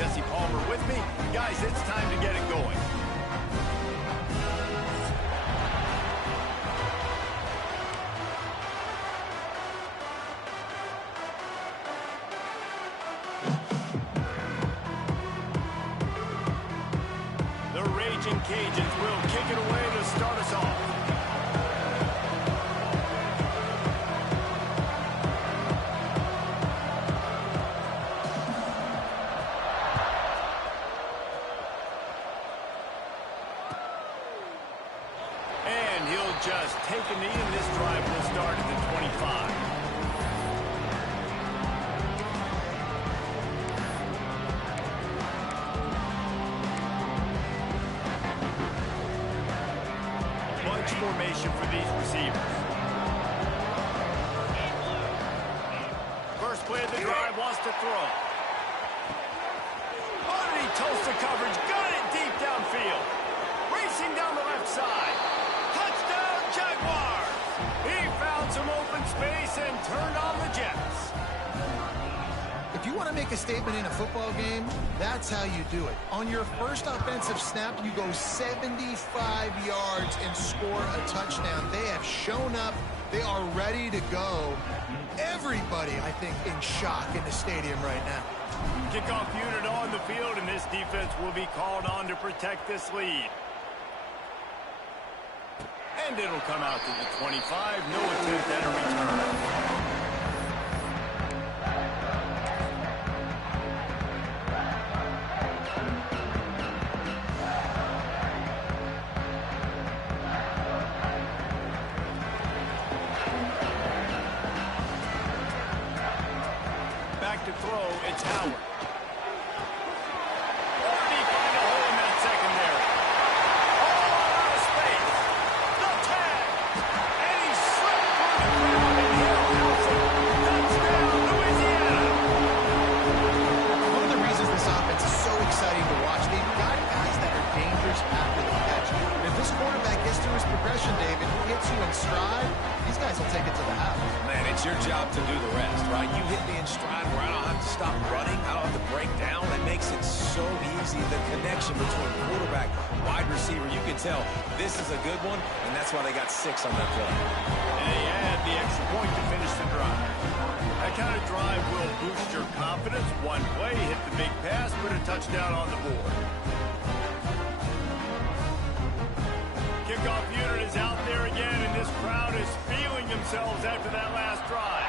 Jesse Palmer with me. Guys, it's time to get it going. The Raging Cajuns will kick it away to start us off. And he'll just take a knee, and this drive will start at the 25. Bunch formation for these receivers. First play of the drive, wants to throw. Oh, and he toasts the coverage, got it deep downfield. Racing down the left side. Touchdown, Jaguars! He found some open space and turned on the Jets. If you want to make a statement in a football game, that's how you do it. On your first offensive snap, you go 75 yards and score a touchdown. They have shown up. They are ready to go. Everybody, I think, in shock in the stadium right now. Kickoff unit on the field, and this defense will be called on to protect this lead. And it'll come out to the 25. No attempt at a return. Back to throw, it's Howard. Or did he find a hole in that secondary? All out of space. The tag. And he slipped through the crowd and hit Nelson. Touchdown, Louisiana. One of the reasons this offense is so exciting to watch, they've got guys that are dangerous after the catch. If this quarterback gets through his progression, David, hits you in stride, these guys will take it to the house. Man, it's your job to do the rest, right? You hit me in stride where I don't have to stop running. I don't have to break down. That makes it so easy. The connection between quarterback, wide receiver, you can tell this is a good one, and that's why they got 6 on that play. And they add the extra point to finish the drive. That kind of drive will boost your confidence. One play, hit the big pass, put a touchdown on the board. Kickoff unit is out there again, and this crowd is feeling themselves after that last drive.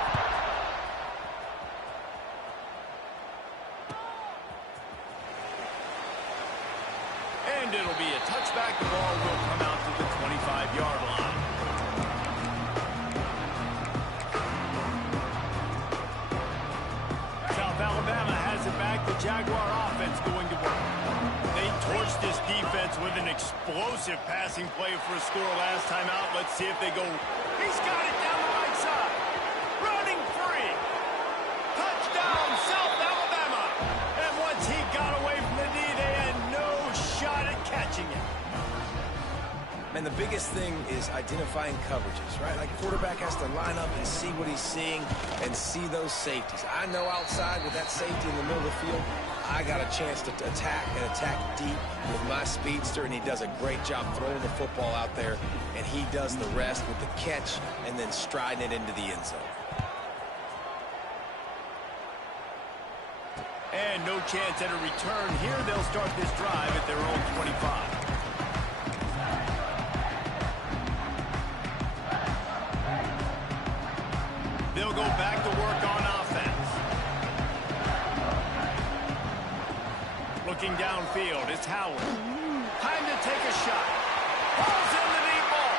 And it'll be a touchback. The ball will come out to the 25-yard line. South Alabama has it back. The Jaguar offense going to work. They torched this defense with an explosive passing play for a score last time out. Let's see if they go. He's got it down the right side. Running free. Touchdown, South Alabama. And once he got away from the knee, they had no shot at catching him. Man, the biggest thing is identifying coverages, right? Like, quarterback has to line up and see what he's seeing and see those safeties. I know outside with that safety in the middle of the field, I got a chance to attack and attack deep with my speedster, and he does a great job throwing the football out there, and he does the rest with the catch and then striding it into the end zone. And no chance at a return here. They'll start this drive at their own 25. They'll go back to work on offense. Looking downfield, it's Howard. Time to take a shot. Pulls in the deep ball.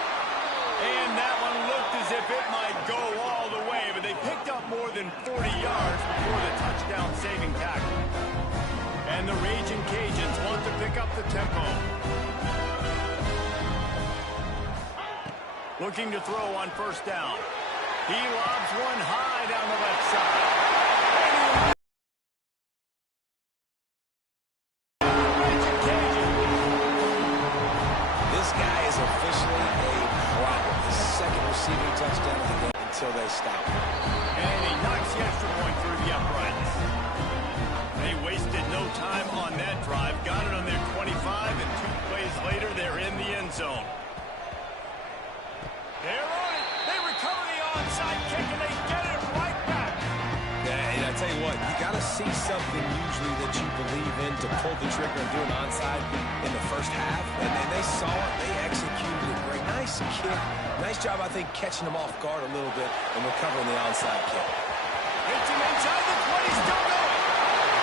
And that one looked as if it might go all the way, but they picked up more than 40 yards before the touchdown-saving tackle. And the Raging Cajuns want to pick up the tempo. Looking to throw on first down. He lobs one high down the left side. This guy is officially a problem. His second receiving touchdown of the game until they stop him. And he knocks the extra point through the uprights. They wasted no time tell you what, you got to see something usually that you believe in to pull the trigger and do an onside in the first half. And then they saw it. They executed it great. Nice kick. Nice job, I think, catching them off guard a little bit and recovering the onside kick. Hits him inside the 20, still going.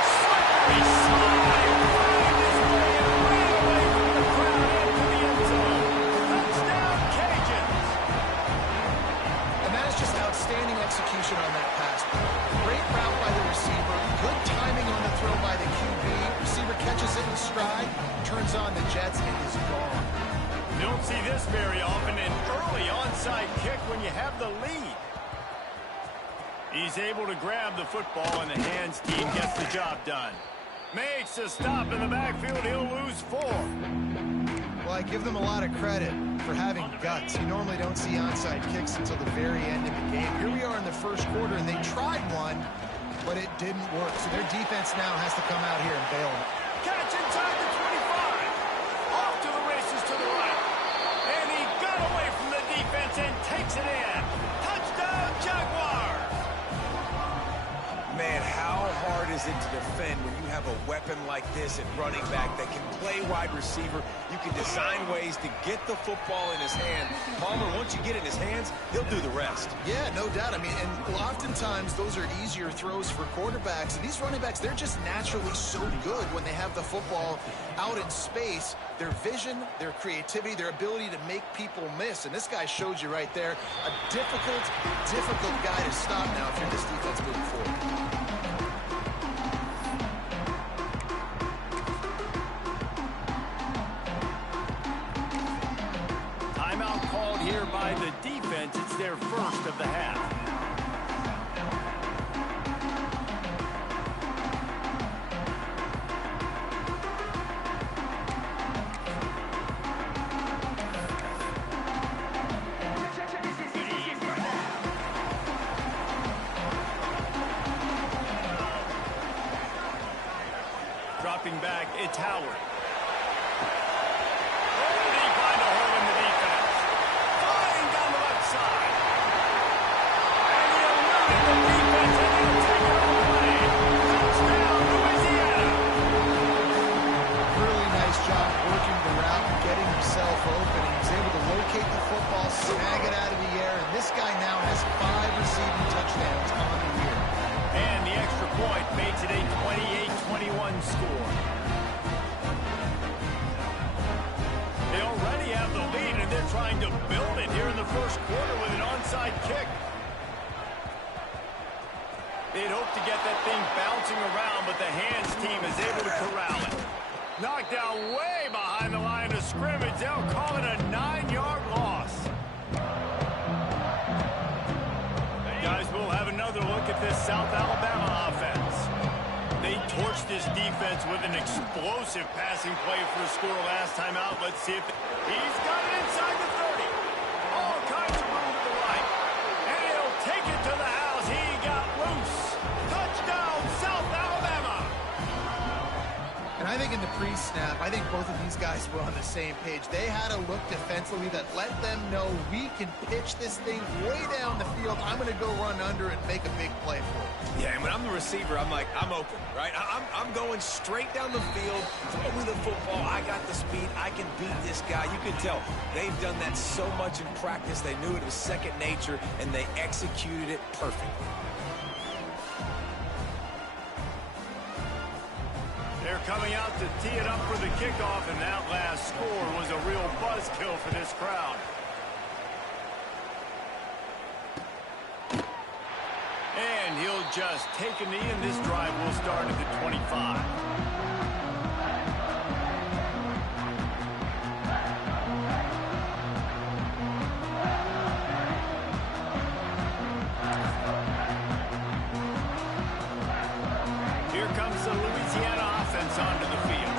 Slippery slide. Find his way and ran away from the crowd into the end zone. Touchdown, Cajuns. And that is just outstanding execution on that pass. Great route by the receiver. Good timing on the throw by the QB. Receiver catches it in stride, turns on the jets, and is gone. You don't see this very often, an early onside kick when you have the lead. He's able to grab the football, and the hands team gets the job done. Makes a stop in the backfield. He'll lose 4. Well, I give them a lot of credit for having guts. You normally don't see onside kicks until the very end of the game. Here we are in the first quarter, and they tried one, but it didn't work. So their defense now has to come out here and bail them. Catch inside the 25. Off to the races to the right. And he got away from the defense and takes it in. Touchdown, Jaguars. Man, how hard is it to defend when you have a weapon like this at running back that can play wide receiver? You can design ways to get the football in his hand. Palmer, once you get it in his hands, he'll do the rest. Yeah, no doubt. I mean, and oftentimes those are easier throws for quarterbacks. And these running backs, they're just naturally so good when they have the football out in space. Their vision, their creativity, their ability to make people miss. And this guy showed you right there, a difficult guy to stop now if you're this defense moving forward. Timeout called here by the defense. It's their first of the half. Dropping back, it's Howard. And he find a hole in the defense. Flying down the left side. And he eluded the defense, and he'll take it all away. Touchdown, Louisiana. Really nice job working the route and getting himself open. He was able to locate the football, snag it out of the air, and this guy now has 5 receiving touchdowns on the year. And the extra point makes it a 28-21 score. They already have the lead, and they're trying to build it here in the first quarter with an onside kick. They'd hope to get that thing bouncing around, but the hands team is able to corral it. Knocked down way behind the line of scrimmage. They'll call it a 9-yard loss. Guys, we'll have another look at this South Alabama offense. They torched this defense with an explosive passing play for a score last time out. Let's see if he's got it inside the 30. All kinds of room to the right. And he'll take it to the house. He got loose. Touchdown, South Alabama. And I think in the pre-snap, I think both of these guys were on the same page. They had a look defensively that let them know we can pitch this thing way down the field. I'm going to go run under and make a big play for it. Yeah, and when I'm the receiver, I'm like, I'm open, right? I'm going straight down the field, throw me the football. I got the speed. I can beat this guy. You can tell they've done that so much in practice. They knew it was second nature, and they executed it perfectly. They're coming out to tee it up for the kickoff, and that last score was a real buzzkill for this crowd. And he'll just take a knee, and this drive will start at the 25. Here comes the Louisiana offense onto the field.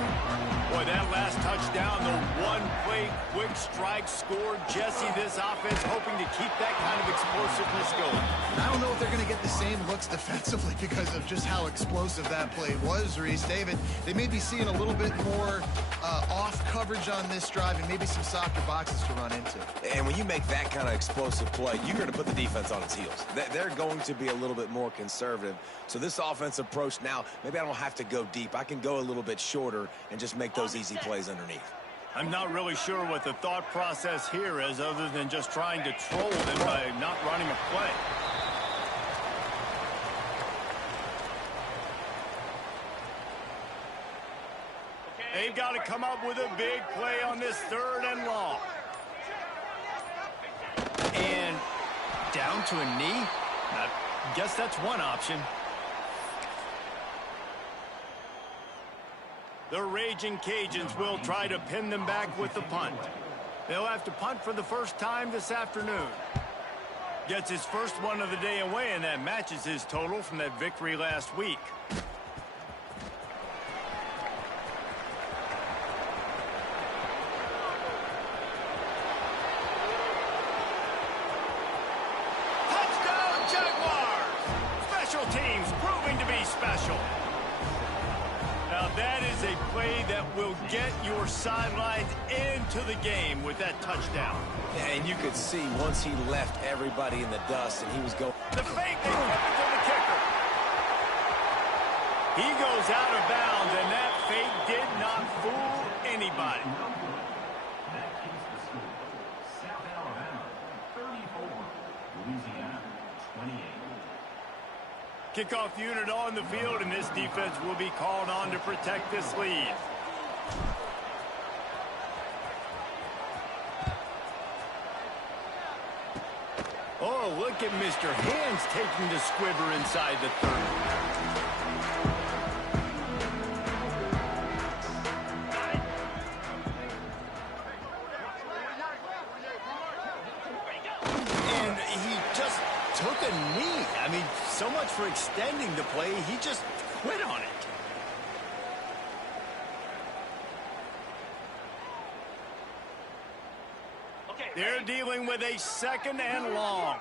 Boy, that last touchdown, the one-play quick strike scored. Jesse, this offense hoping to keep that kind of explosiveness going. I don't know if they're going to get the same looks defensively because of just how explosive that play was, Reese. David, they may be seeing a little bit more off coverage on this drive and maybe some softer boxes to run into. And when you make that kind of explosive play, you're going to put the defense on its heels. They're going to be a little bit more conservative. So this offensive approach now, maybe I don't have to go deep. I can go a little bit shorter and just make those easy plays underneath. I'm not really sure what the thought process here is other than just trying to troll them by not running a play. They've got to come up with a big play on this 3rd and long. And down to a knee. I guess that's one option. The Raging Cajuns will try to pin them back with the punt. They'll have to punt for the first time this afternoon. Gets his first one of the day away, and that matches his total from that victory last week. Touchdown, Jaguars! Special teams proving to be special. Now that is a play that will get your sidelines into the game with that touchdown. And you could see once he left everybody in the dust and he was going. The fake, they flip it to the kicker. He goes out of bounds, and that fake did not fool anybody. That keeps the score. South Alabama, 34. Louisiana, 28. Kickoff unit on the field, and this defense will be called on to protect this lead. Oh, look at Mr. Hands taking the squibber inside the 30. And he just took a knee. I mean, so much for extending the play. He just quit on it. They're dealing with a 2nd and long.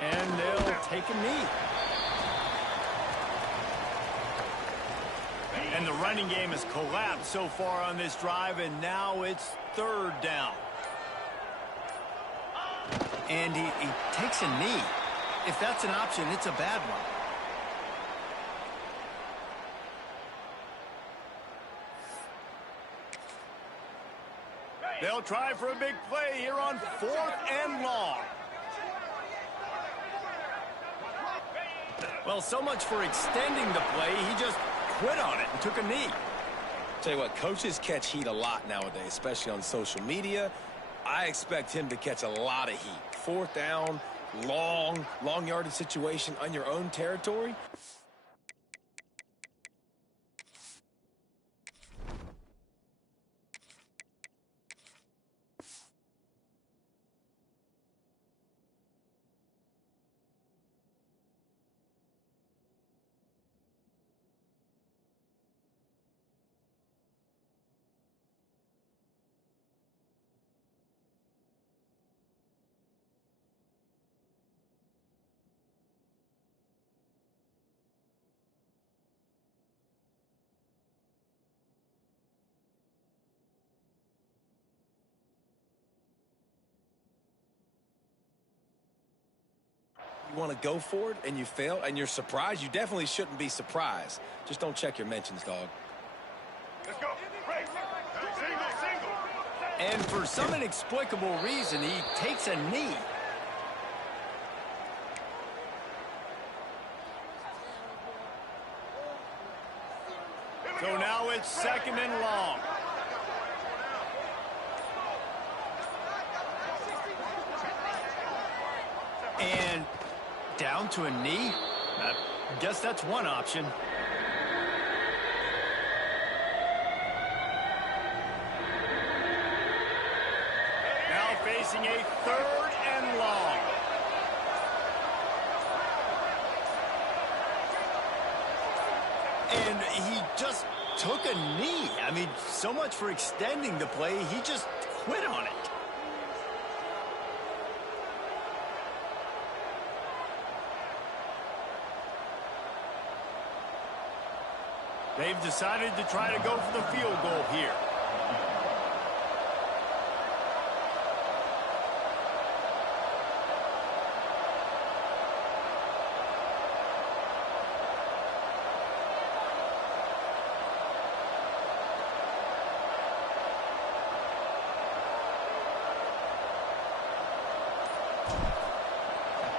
And they'll take a knee. And the running game has collapsed so far on this drive, and now it's 3rd down. And he takes a knee. If that's an option, it's a bad one. They'll try for a big play here on 4th and long. Well, so much for extending the play. He just quit on it and took a knee. Tell you what, coaches catch heat a lot nowadays, especially on social media. I expect him to catch a lot of heat. 4th down, long yardage situation on your own territory. You want to go for it and you fail and you're surprised, you definitely shouldn't be surprised. Just don't check your mentions, dog. Let's go. Single. And for some inexplicable reason, he takes a knee. So now it's 2nd and long. And down to a knee? I guess that's one option. Now facing a 3rd and long. And he just took a knee. I mean, so much for extending the play. He just quit on it. They've decided to try to go for the field goal here.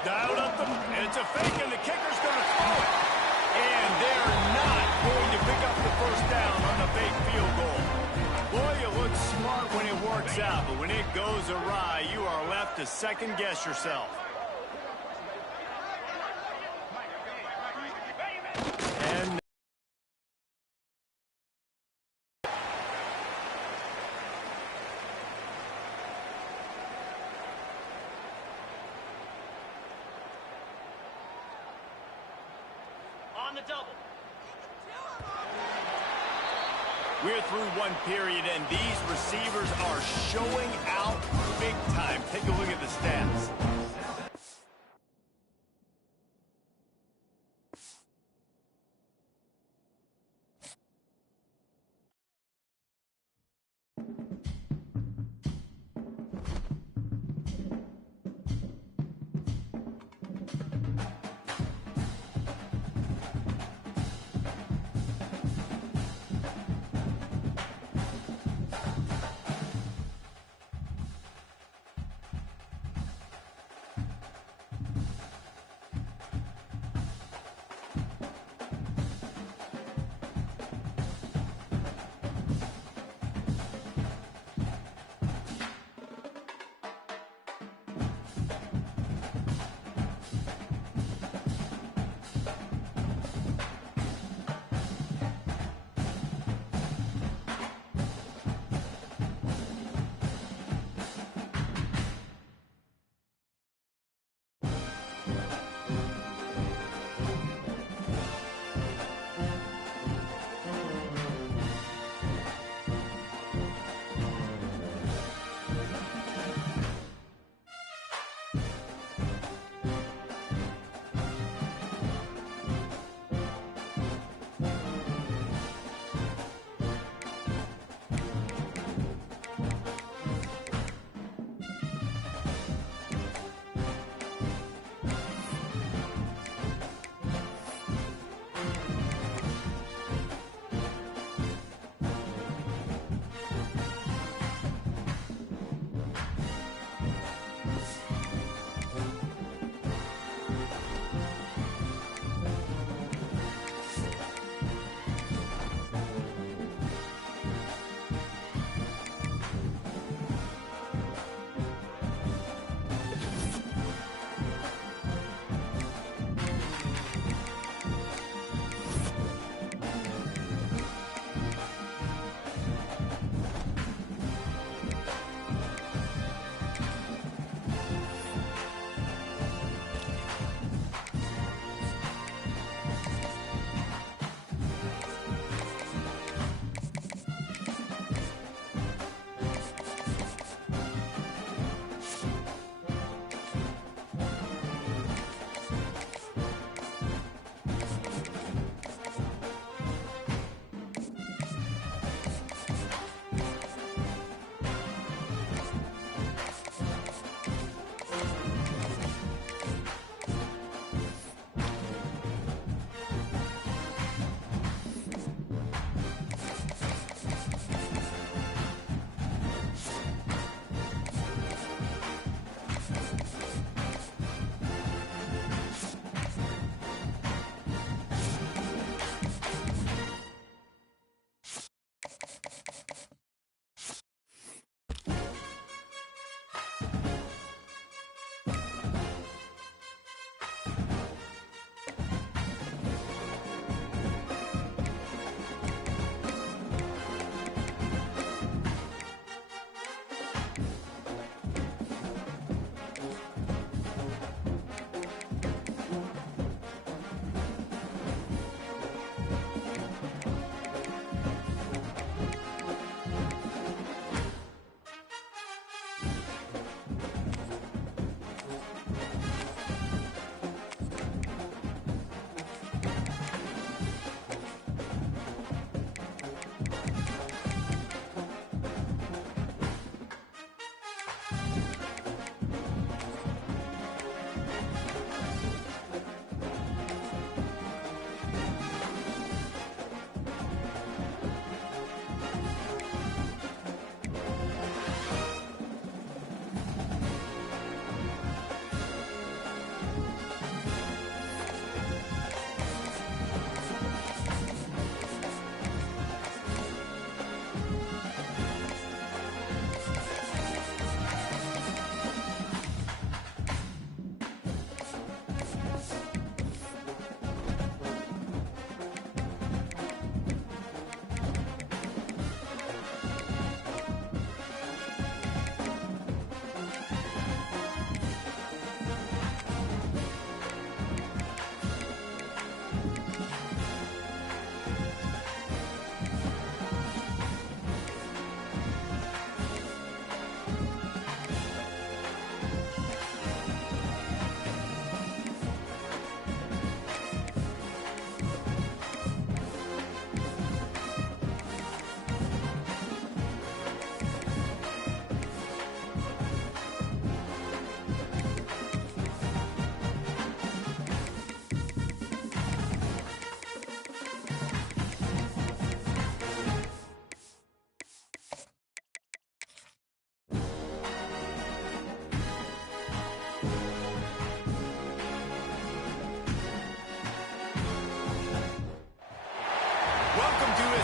Dialed up it's a fake, and the kicker's going to throw it. And they're not going to pick up the first down on the fake field goal. Boy, it looks smart when it works out, but when it goes awry, you are left to second-guess yourself. And on the double. we're through one period, and these receivers are showing out big time. Take a look at the stats.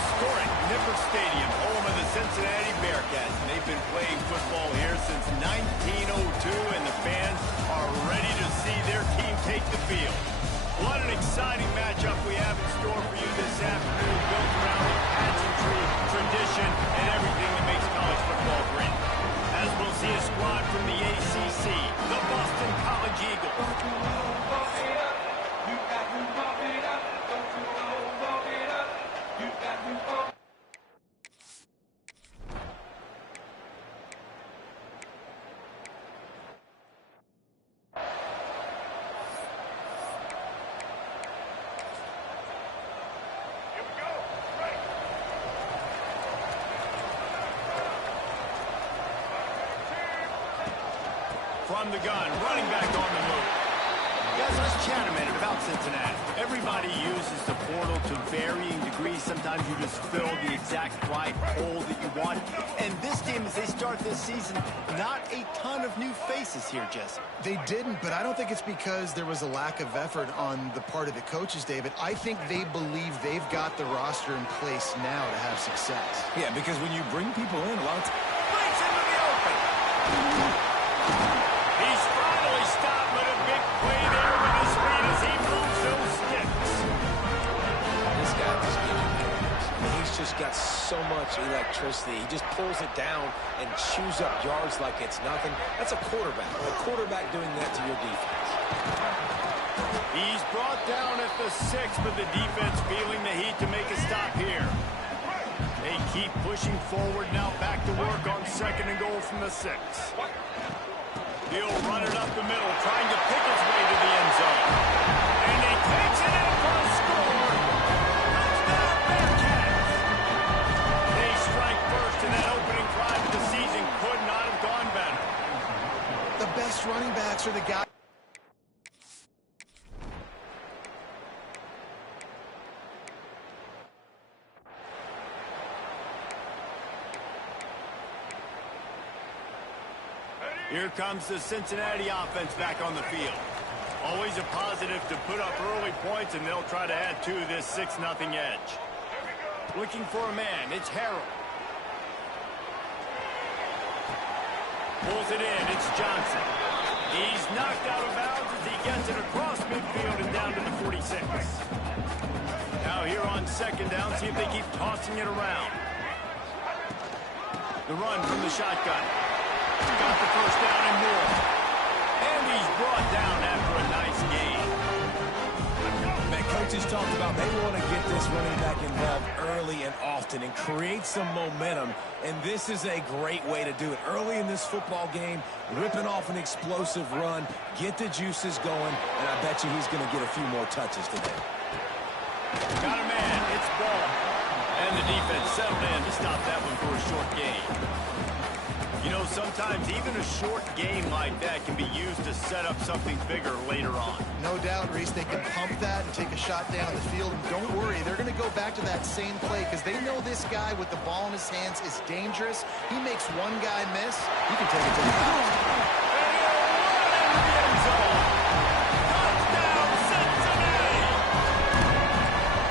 historic Nippert Stadium, home of the Cincinnati Bearcats. And they've been playing football here since 1902, and the fans are ready to see their team take the field. What an exciting matchup we have in store for you this afternoon, built around the pageantry, tradition, and everything that makes college football great. As we'll see a squad from the ACC, the Boston College Eagles. From the gun, running back on the move. Guys, let's chat a minute about Cincinnati. Everybody uses the portal to varying degrees. Sometimes you just fill the exact right hole that you want. And this team, as they start this season, not a ton of new faces here, Jesse. They didn't, but I don't think it's because there was a lack of effort on the part of the coaches, David. I think they believe they've got the roster in place now to have success. Yeah, because when you bring people in, a lot of times... Breaks into the open. He's finally stopped with a big play there with his feet as he moves those sticks. This guy just gives you games. I mean, he's just got so much electricity. He just pulls it down and chews up yards like it's nothing. That's a quarterback. A quarterback doing that to your defense. He's brought down at the 6, but the defense feeling the heat to make a stop here. They keep pushing forward now, back to work on 2nd and goal from the 6. He'll run it up the middle, trying to pick his way to the end zone. And he takes it in for a score. Touchdown, Bearcats. They strike first, and that opening drive of the season could not have gone better. The best running backs are the guys. Here comes the Cincinnati offense back on the field. Always a positive to put up early points, and they'll try to add to this 6-0 edge. Looking for a man, it's Harrell. Pulls it in, it's Johnson. He's knocked out of bounds as he gets it across midfield and down to the 46. Now here on 2nd down, see if they keep tossing it around. The run from the shotgun. Got the first down and more. And he's brought down after a nice game. Man, coaches talked about they want to get this running back involved early and often and create some momentum. And this is a great way to do it. Early in this football game, ripping off an explosive run, get the juices going, and I bet you he's going to get a few more touches today. Got a man. It's Ball. And the defense settled in to stop that one for a short gain. You know, sometimes even a short game like that can be used to set up something bigger later on. No doubt, Reese, they can pump that and take a shot down the field. And don't worry, they're going to go back to that same play because they know this guy with the ball in his hands is dangerous. He makes one guy miss, he can take it to the house. Touchdown, Cincinnati!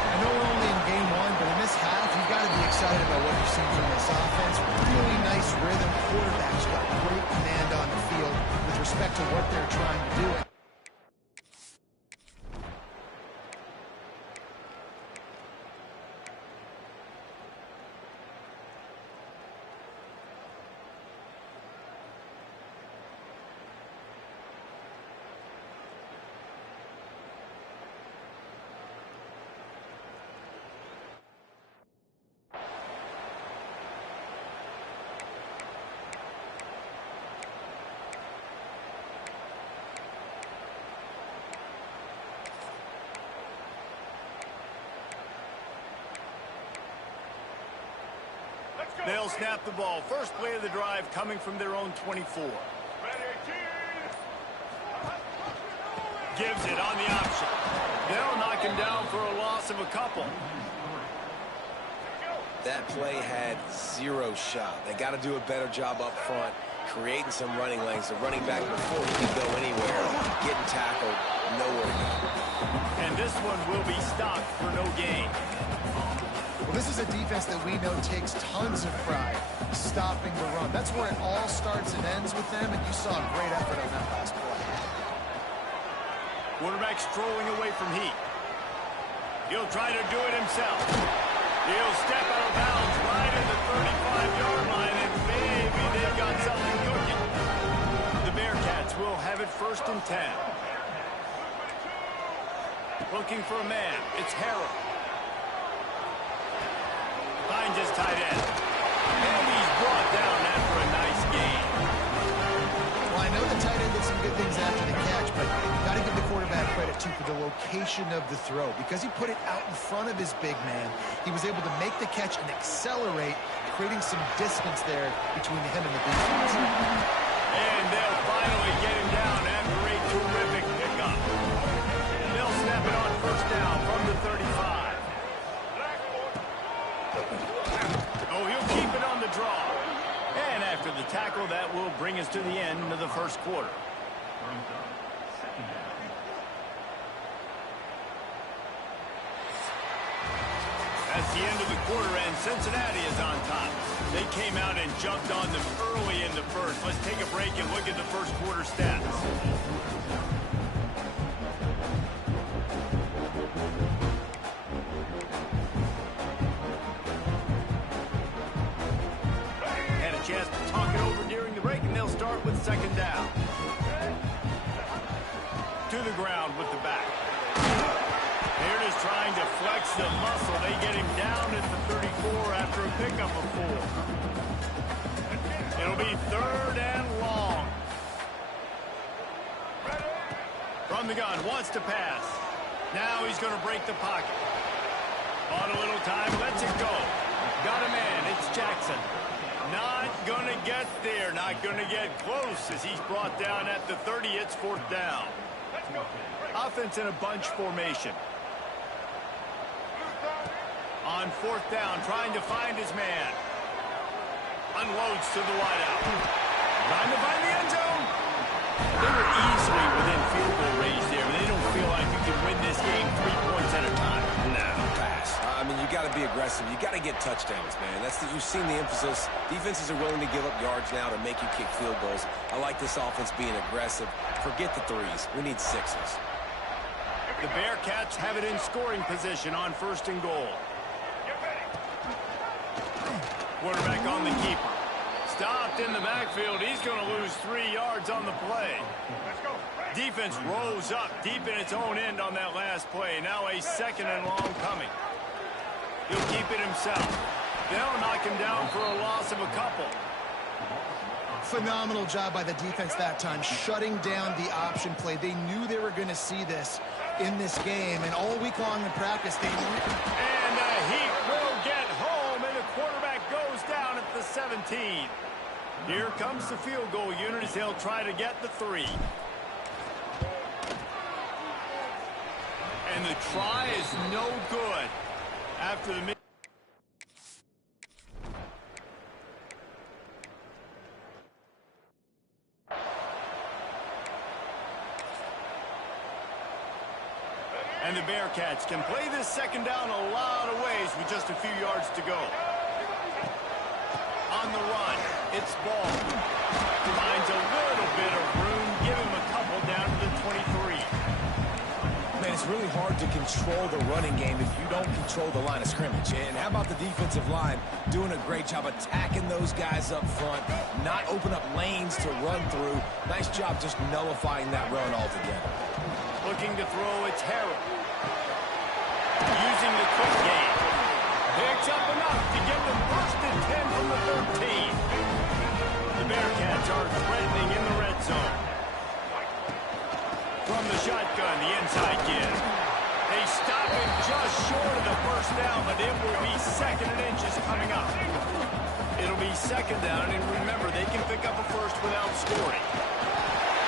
I know we're only in game 1, but in this half, you've got to be excited about what you've seen from this offense. Really nice rhythm. Quarterback's got great command on the field with respect to what they're trying to do. They'll snap the ball. First play of the drive coming from their own 24. Gives it on the option. They'll knock him down for a loss of a couple. That play had 0 shot. They got to do a better job up front, creating some running lanes. The running back, before he can go anywhere, getting tackled, nowhere to go. And this one will be stopped for no gain. Well, this is a defense that we know takes tons of pride stopping the run. That's where it all starts and ends with them, and you saw a great effort on that last play. Quarterback strolling away from Heat. He'll try to do it himself. He'll step out of bounds right at the 35-yard line, and maybe they've got something cooking. The Bearcats will have it 1st and 10. Looking for a man. It's Harrell. Finds his tight end. And he's brought down after a nice gain. Well, I know the tight end did some good things after the catch, but you got to give the quarterback credit, too, for the location of the throw. Because he put it out in front of his big man, he was able to make the catch and accelerate, creating some distance there between him and the defense. And they'll finally get him down after a terrific pickup. They'll snap it on 1st down from the 35. Oh, he'll keep it on the draw. And after the tackle, that will bring us to the end of the 1st quarter. That's the end of the quarter, and Cincinnati is on top. They came out and jumped on them early in the 1st. Let's take a break and look at the 1st quarter stats. Had a chance to talk it over during the break, and they'll start with 2nd down. To the ground with the back. They're just trying to flex the muscle. They get him down at the 34 after a pickup of 4. It'll be 3rd and long. From the gun, wants to pass. Now he's going to break the pocket. On a little time, lets it go. Got a man, it's Jackson. Not going to get there, not going to get close as he's brought down at the 30. It's 4th down. Offense in a bunch formation. On 4th down, trying to find his man. Unloads to the wideout. Trying to find the end zone. They were easily within field goal range there, but they don't feel like you can win this game 3 points at a time. No, pass. I mean, you got to be aggressive. You got to get touchdowns, man. You've seen the emphasis. Defenses are willing to give up yards now to make you kick field goals. I like this offense being aggressive. Forget the 3s. We need 6s. The Bearcats have it in scoring position on 1st and goal. Quarterback on the keeper. Stopped in the backfield. He's going to lose 3 yards on the play. Defense rose up deep in its own end on that last play. Now a 2nd and long coming. He'll keep it himself. They'll knock him down for a loss of a couple. Phenomenal job by the defense that time, shutting down the option play. They knew they were going to see this in this game, and all week long in practice, they knew. And the Heat will get home, and the quarterback goes down at the 17. Here comes the field goal unit as they'll try to get the 3. And the try is no good after the mid. And the Bearcats can play this 2nd down a lot of ways with just a few yards to go. On the run, it's Ball. Finds a little bit of room, give him a couple down to the 23. Man, it's really hard to control the running game if you don't control the line of scrimmage. And how about the defensive line doing a great job attacking those guys up front, not open up lanes to run through. Nice job just nullifying that run altogether. Looking to throw, it's Harrell. Using the quick game. Picks up enough to get them 1st and 10 from the 13. The Bearcats are threatening in the red zone. From the shotgun, the inside give. They stop him just short of the 1st down, but it will be 2nd and inches coming up. It'll be 2nd down, and remember, they can pick up a 1st without scoring.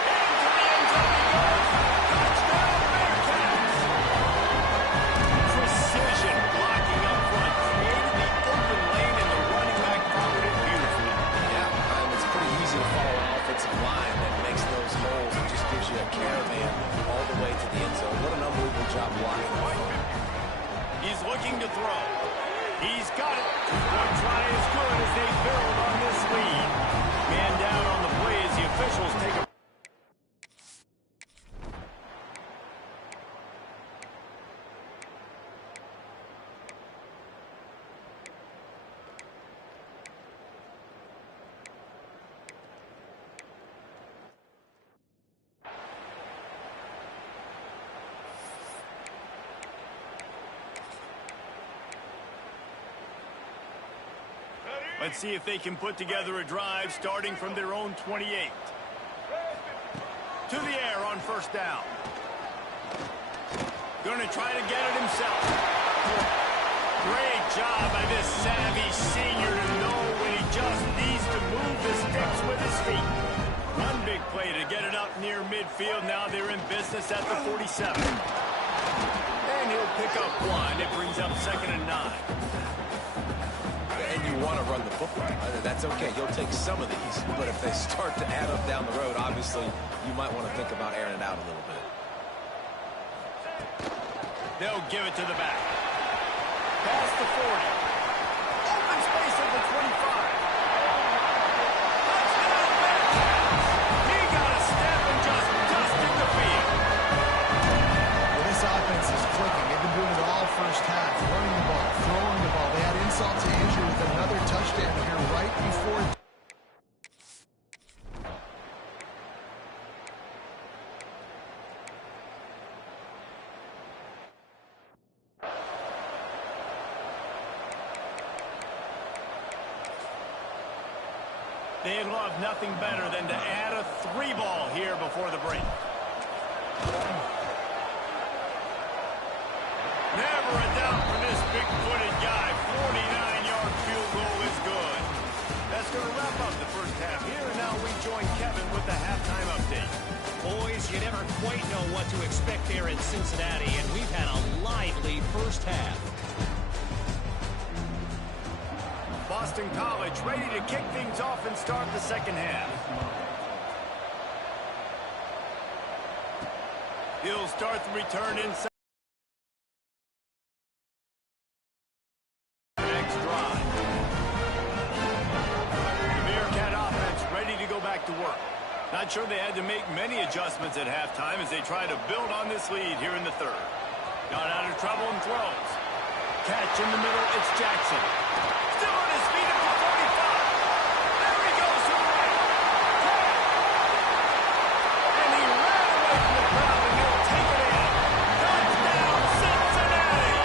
Into the end zone he goes. Touchdown, Bearcats! Precision blocking up front. Created the open lane, and the running back followed it beautifully. Yeah, it's pretty easy to follow an offensive line that makes those holes and just gives you a caravan all the way to the end zone. What an unbelievable job blocking up front. He's looking to throw. He's got it. One try is good as they build on this lead. Man down on the play as the officials take a... Let's see if they can put together a drive starting from their own 28. To the air on first down. Going to try to get it himself. Great job by this savvy senior to know when he just needs to move the sticks with his feet. One big play to get it up near midfield. Now they're in business at the 47. And he'll pick up one. It brings up 2nd and 9. And you want to run the football. That's okay. You'll take some of these. But if they start to add up down the road, obviously, you might want to think about airing it out a little bit. They'll give it to the back. Past the 40. Open space at the 25. Touchdown, Bearcats. He got a step and just dusted the field. Well, this offense is clicking. They've been doing it all first half. Running the ball, throwing the ball. They had insult to injury with another touchdown here right before... They'd love nothing better than to add a 3-ball here before the break. Never a doubt for this big-footed guy. 49-yard field goal is good. That's going to wrap up the first half here. And now we join Kevin with the halftime update. Boys, you never quite know what to expect there in Cincinnati, and we've had a lively first half. Boston College ready to kick things off and start the second half. He'll start the return inside. Next drive. The Bearcat offense ready to go back to work. Not sure they had to make many adjustments at halftime as they try to build on this lead here in the third. Got out of trouble and throws. Catch in the middle, it's Jackson. Still on his feet at the 45. There he goes to the right. And he ran away from the crowd, and he'll take it in. Touchdown, Cincinnati!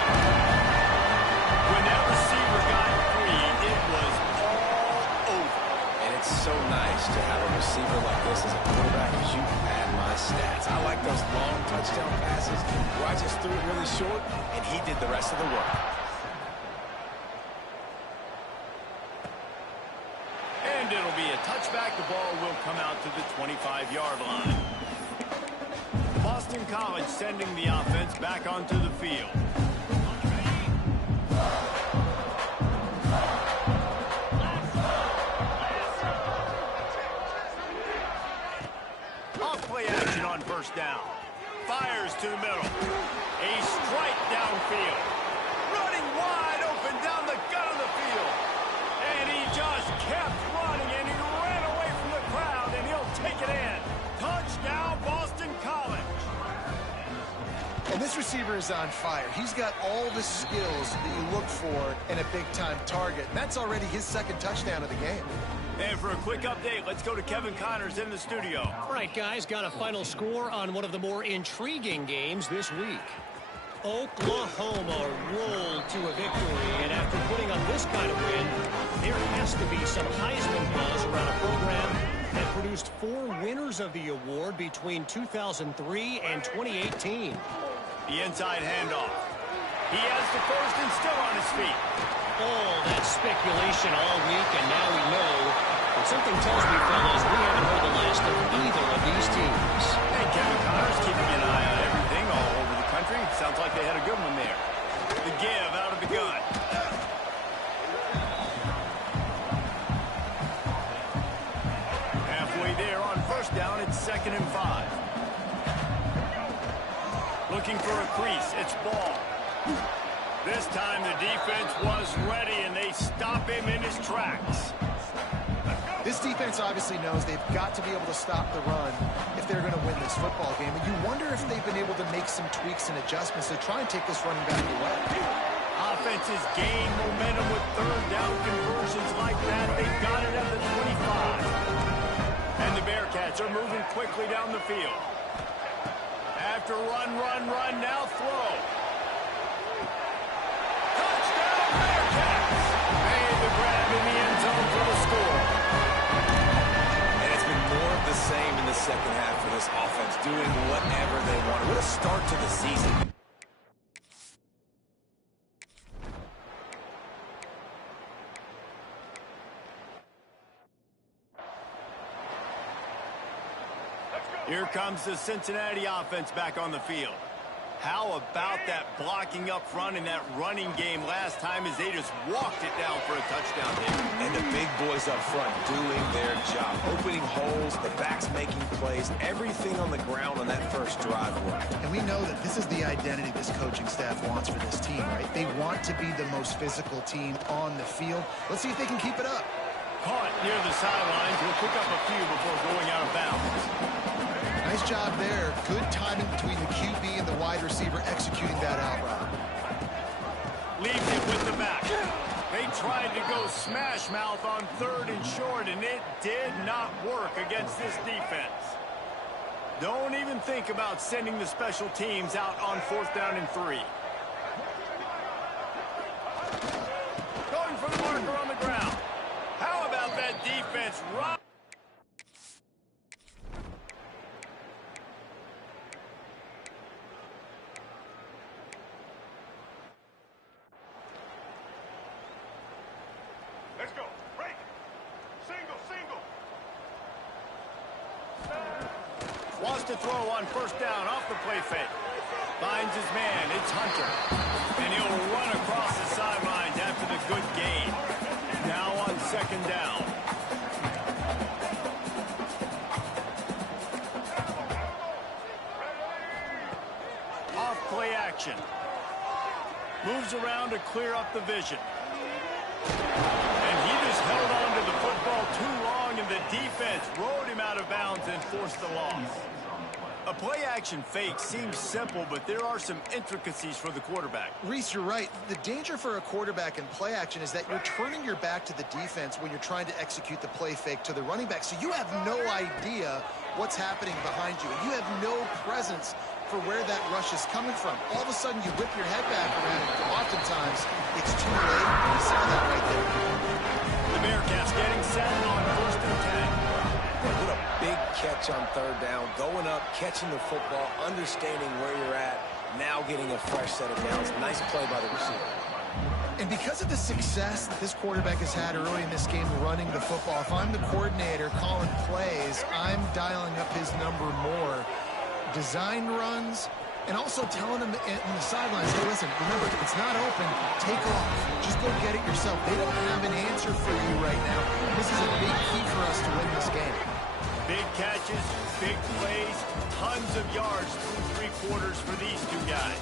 When that receiver got free, it was all over. And it's so nice to have a receiver like this as a quarterback as you pad my stats. I like those long touchdown passes where I just threw it really short, and he did the rest of the work. And it'll be a touchback. The ball will come out to the 25-yard line. Boston College sending the offense back onto the field. Off-play action on first down. Fires to the middle. A strike downfield. Running wide open down the gut of the field. And he just kept running, and he ran away from the crowd, and he'll take it in. Touchdown, Boston College. And this receiver is on fire. He's got all the skills that you look for in a big-time target. And that's already his second touchdown of the game. And for a quick update, let's go to Kevin Connors in the studio. All right, guys, got a final score on one of the more intriguing games this week. Oklahoma rolled to a victory, and after putting up this kind of win, there has to be some Heisman buzz around a program that produced 4 winners of the award between 2003 and 2018. The inside handoff. He has the first and still on his feet. All that speculation all week, and now we know. But something tells me, fellas, we haven't heard the last of either of these teams. Hey, Kevin Connors keeping an eye on everything all over the country. Sounds like they had a good one there. The give out of the gun. Halfway there on first down, it's 2nd and 5. Looking for a crease, it's Ball. This time the defense was ready, and they stop him in his tracks. This defense obviously knows they've got to be able to stop the run if they're going to win this football game. And you wonder if they've been able to make some tweaks and adjustments to try and take this running back away. Offenses gain momentum with third down conversions like that. They've got it at the 25. And the Bearcats are moving quickly down the field. After run, now throw. Touchdown, Bearcats! Made the grab in the end zone for the score. And it's been more of the same in the second half for this offense, doing whatever they want. What a start to the season. Here comes the Cincinnati offense back on the field. How about that blocking up front in that running game last time as they just walked it down for a touchdown hit? And the big boys up front doing their job, opening holes, the backs making plays, everything on the ground on that first drive worked. And we know that this is the identity this coaching staff wants for this team, right? They want to be the most physical team on the field. Let's see if they can keep it up. Caught near the sidelines. Will pick up a few before going out of bounds. Nice job there. Good timing between the QB and the wide receiver executing that out route. Leaves it with the back. They tried to go smash mouth on third and short, and it did not work against this defense. Don't even think about sending the special teams out on 4th down and 3. Going for the marker on the ground. How about that defense? Let's go. Break. Single. Wants to throw on 1st down off the play fake. Finds his man. It's Hunter. And he'll run across the sidelines after the good gain. Now on 2nd down. Off play action. Moves around to clear up the vision. And he just held on to the football too long, and the defense rode him out of bounds and forced the loss. A play-action fake seems simple, but there are some intricacies for the quarterback. Reese, you're right. The danger for a quarterback in play action is that you're turning your back to the defense when you're trying to execute the play fake to the running back. So you have no idea what's happening behind you. And you have no presence for where that rush is coming from. All of a sudden, you whip your head back around, and oftentimes it's too late. You saw that right there. The Bearcats getting set on 1st and 10. What a big catch on 3rd down, going up, catching the football, understanding where you're at, now getting a fresh set of downs. Nice play by the receiver. And because of the success that this quarterback has had early in this game running the football, if I'm the coordinator calling plays, I'm dialing up his number more. Design runs, and also telling him in the sidelines, hey, listen, remember, it's not open, take off. Just go get it yourself. They don't have an answer for you right now. This is a big key for us to win this game. Big catches, big plays, tons of yards through 3 quarters for these two guys.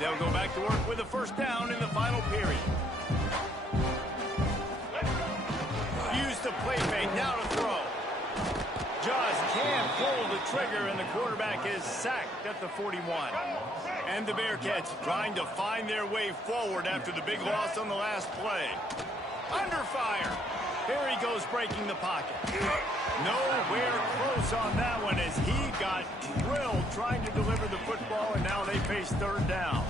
They'll go back to work with a 1st down in the final period. Use the play fake, now to throw. Just can't pull the trigger, and the quarterback is sacked at the 41. And the Bearcats trying to find their way forward after the big loss on the last play. Under fire. Here he goes breaking the pocket. Nowhere close on that one as he got drilled trying to deliver the football, and now they face 3rd down.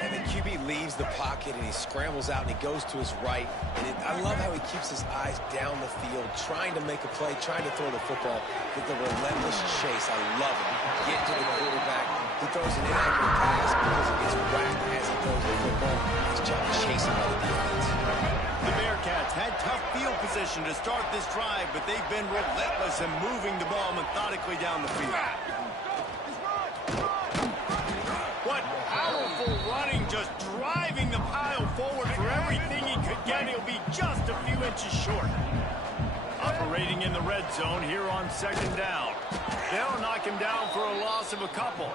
And the QB leaves the pocket, and he scrambles out, and he goes to his right. And I love how he keeps his eyes down the field, trying to make a play, trying to throw the football with the relentless chase. I love it. Get to the quarterback. He throws an inaccurate pass because he gets whacked as he throws the football. His job chasing by the defense. The Bearcats had tough field position to start this drive, but they've been relentless in moving the ball methodically down the field. What powerful running, just driving the pile forward for everything he could get. He'll be just a few inches short. Operating in the red zone here on second down. They'll knock him down for a loss of a couple.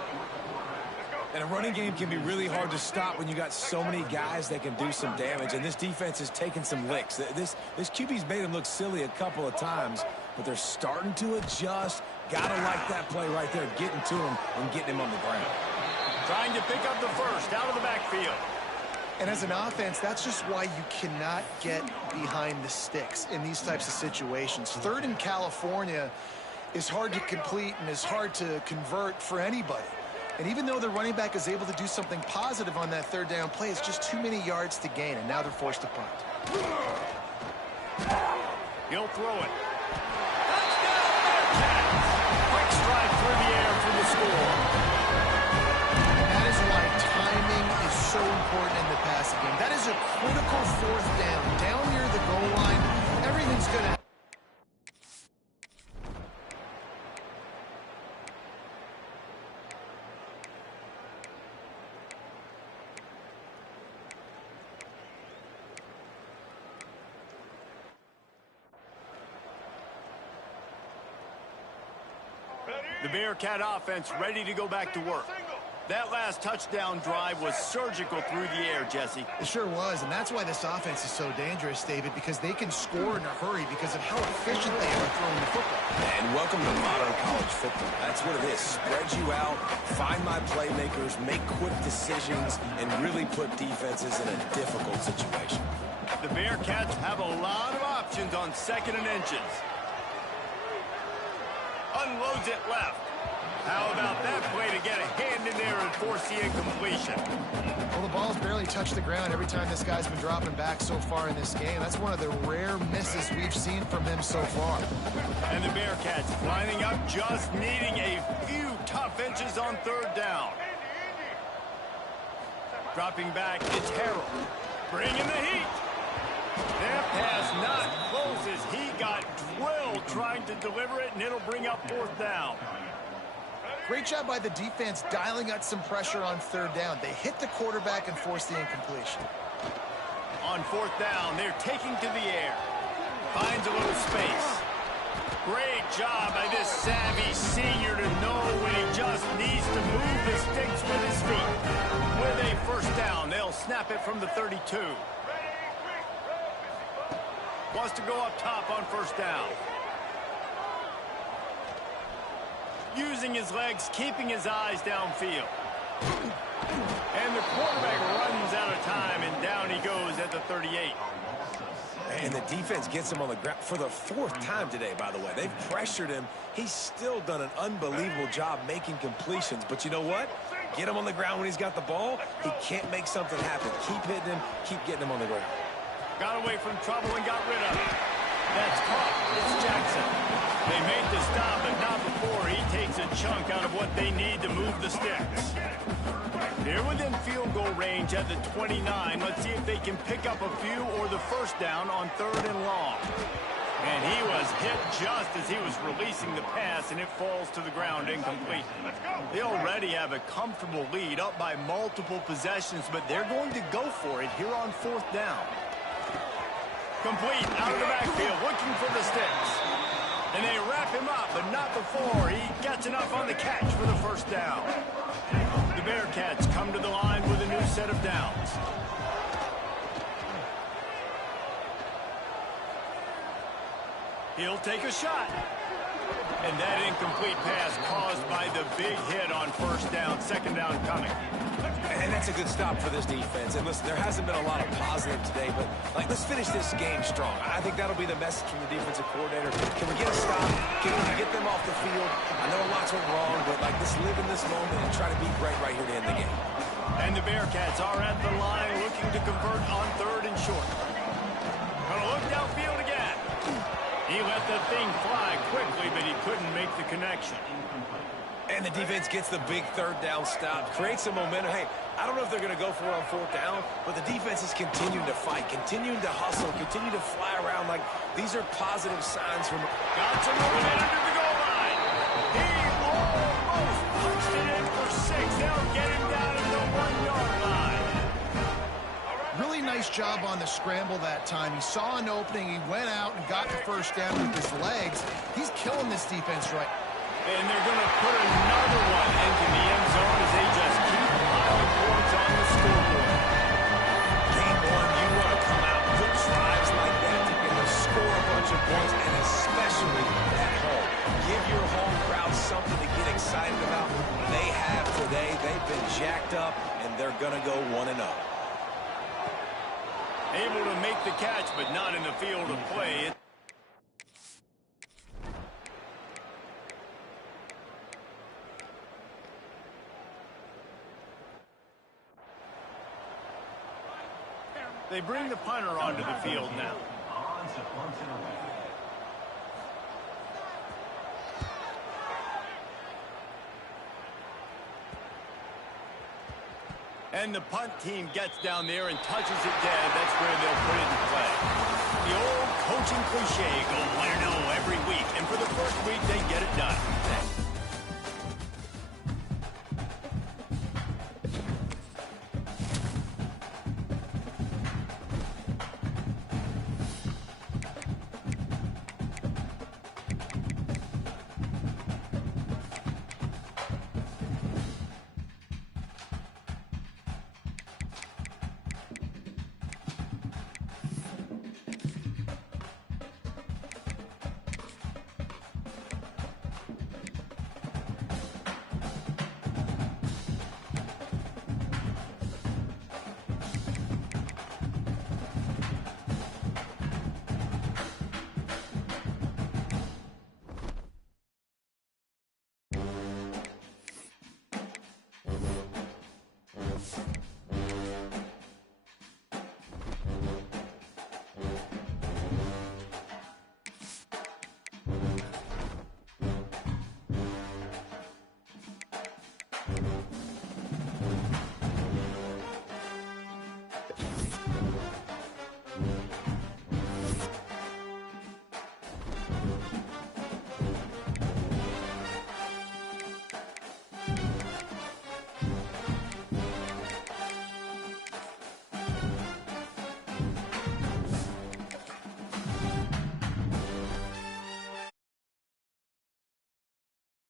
And a running game can be really hard to stop when you got so many guys that can do some damage. And this defense is taking some licks. This QB's made him look silly a couple of times, but they're starting to adjust. Gotta like that play right there, getting to him and getting him on the ground. Trying to pick up the first out of the backfield. And as an offense, that's just why you cannot get behind the sticks in these types of situations. Third in California is hard to complete and is hard to convert for anybody. And even though the running back is able to do something positive on that third down play, it's just too many yards to gain, and now they're forced to punt. He'll throw it. Touchdown, Bearcats! Quick strike through the air for the score. That is why timing is so important in the passing game. That is a critical fourth down. Down near the goal line, everything's going to... The Bearcat offense ready to go back to work. That last touchdown drive was surgical through the air, Jesse. It sure was, and that's why this offense is so dangerous, David, because they can score in a hurry because of how efficient they are throwing the football. And welcome to modern college football. That's what it is. Spread you out, find my playmakers, make quick decisions, and really put defenses in a difficult situation. The Bearcats have a lot of options on second and inches. Unloads it left. How about that play to get a hand in there and force the incompletion? Well, the ball's barely touched the ground every time this guy's been dropping back so far in this game. That's one of the rare misses we've seen from him so far. And the Bearcats lining up, just needing a few tough inches on third down. Dropping back, it's Harrell. Bringing the heat. That pass not close as he got drilled trying to deliver it, and it'll bring up fourth down. Great job by the defense dialing out some pressure on third down. They hit the quarterback and forced the incompletion. On fourth down, they're taking to the air. Finds a little space. Great job by this savvy senior to know when he just needs to move the sticks with his feet. With a first down, they'll snap it from the 32. Wants to go up top on first down. Using his legs, keeping his eyes downfield. And the quarterback runs out of time, and down he goes at the 38. And the defense gets him on the ground for the fourth time today, by the way. They've pressured him. He's still done an unbelievable job making completions. But you know what? Get him on the ground when he's got the ball. He can't make something happen. Keep hitting him. Keep getting him on the ground. Got away from trouble and got rid of it. That's caught. It's Jackson. They made the stop, but not before he takes a chunk out of what they need to move the sticks. They're within field goal range at the 29. Let's see if they can pick up a few or the first down on third and long. And he was hit just as he was releasing the pass, and it falls to the ground incomplete. They already have a comfortable lead up by multiple possessions, but they're going to go for it here on fourth down. Complete out of the backfield, looking for the sticks. And they wrap him up, but not before he gets enough on the catch for the first down. The Bearcats come to the line with a new set of downs. He'll take a shot. And that incomplete pass caused by the big hit on first down, second down coming. And that's a good stop for this defense. And listen, there hasn't been a lot of positive today, but let's finish this game strong. I think that'll be the message from the defensive coordinator. Can we get a stop? Can we get them off the field? I know lots went wrong, but let's live in this moment and try to be great right here to end the game. And the Bearcats are at the line looking to convert on third and short. Gonna look downfield again. He let the thing fly quickly, but he couldn't make the connection. And the defense gets the big third down stop, creates some momentum. Hey, I don't know if they're going to go for it on fourth down, but the defense is continuing to fight, continuing to hustle, continue to fly around. These are positive signs from... Got some movement under the goal line. He almost punched it in for 6. They'll get him down at the 1-yard line. Really nice nice job on the scramble that time. He saw an opening, he went out and got the first down with his legs. He's killing this defense right. And they're going to put another one into the end zone as they just keep piling points on the scoreboard. Game one, you want to come out and put drives like that to be able to score a bunch of points, and especially at home. Give your home crowd something to get excited about. They have today. They've been jacked up, and they're going to go 1-0. Able to make the catch, but not in the field of play. They bring the punter onto the field now. On to punt it away. And the punt team gets down there and touches it dead. That's where they'll put it in play. The old coaching cliche, go 1-0 every week. And for the first week, they get it done.